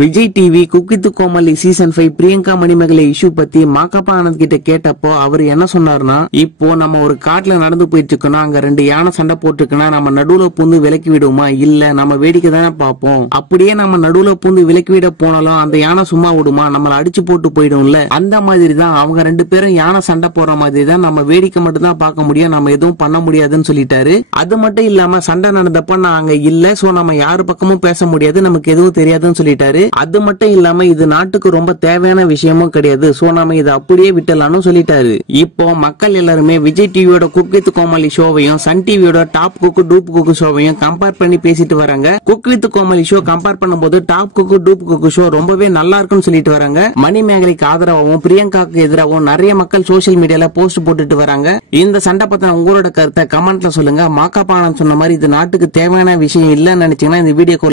Vijay TV cook with Komali season 5 Priyanka Manimegalai issue பத்தி மாக்கப்பா ஆனந்த் கிட்ட கேட்டப்போ அவர் என்ன சொன்னார்னா, இப்போ நம்ம ஒரு காட்டுல நடந்து போயிட்டு இருக்கோம், அங்க 2 யானை சண்டை போட்டுருக்குன்னா நம்ம நடுவுல பூந்து விலக்கி விடுவோமா? இல்ல நம்ம வேடிக்கை தானே பார்ப்போம். அப்படியே நம்ம நடுவுல பூந்து விலக்கி விட போனாலும் அந்த யானை சும்மா விடுமா? நம்மள அடிச்சு போட்டு போயிடும்ல. அந்த மாதிரி தான் அவங்க 2 பேரும் யானை சண்டை போற மாதிரி தான் நம்ம வேடிக்கை மட்டும் தான் பார்க்க முடியும், நம்ம எதுவும் பண்ண முடியாதுன்னு சொல்லிட்டாரு. அது மட்டும் இல்லாம சண்டை நடந்தப்ப நான் அங்க இல்ல, சோ நம்ம யாரு பக்கமும் பேச முடியாது, நமக்கு எதுவும் தெரியாதுன்னு சொல்லிட்டாரு. அது மட்டும் இல்லாம இது நாட்டுக்கு ரொம்ப தேவையான விஷயமும் கிடையாது, சோ நாம இதை அப்படியே விட்டலாம்னு சொல்லிட்டாரு. இப்போ மக்கள் எல்லாருமே விஜய் டிவியோட குக் வித் கோமாளி ஷோவையும் சன் டிவியோட டாப் குக் டூப் குக் ஷோவையும் கம்பேர் பண்ணி பேசிட்டு வராங்க. Cook with Comali show compare பண்ணும்போது top cook dupe cook show ரொம்பவே நல்லா இருக்குன்னு சொல்லிட்டு வராங்க. மணிமேகலைக்கு ஆதரவாகவும் பிரியங்காக்கு எதிராகவும் நிறைய மக்கள் சோசியல் மீடியால போஸ்ட் போட்டுட்டு வராங்க. இந்த சண்டை பத்தின உங்களோட கருத்தை கமெண்ட்ல சொல்லுங்க. மாக்கப்பா ஆனந்த் சொன்ன மாதிரி இது நாட்டுக்கு தேவையான விஷயம் இல்லன்னு நினைச்சீங்கன்னா இந்த வீடியோ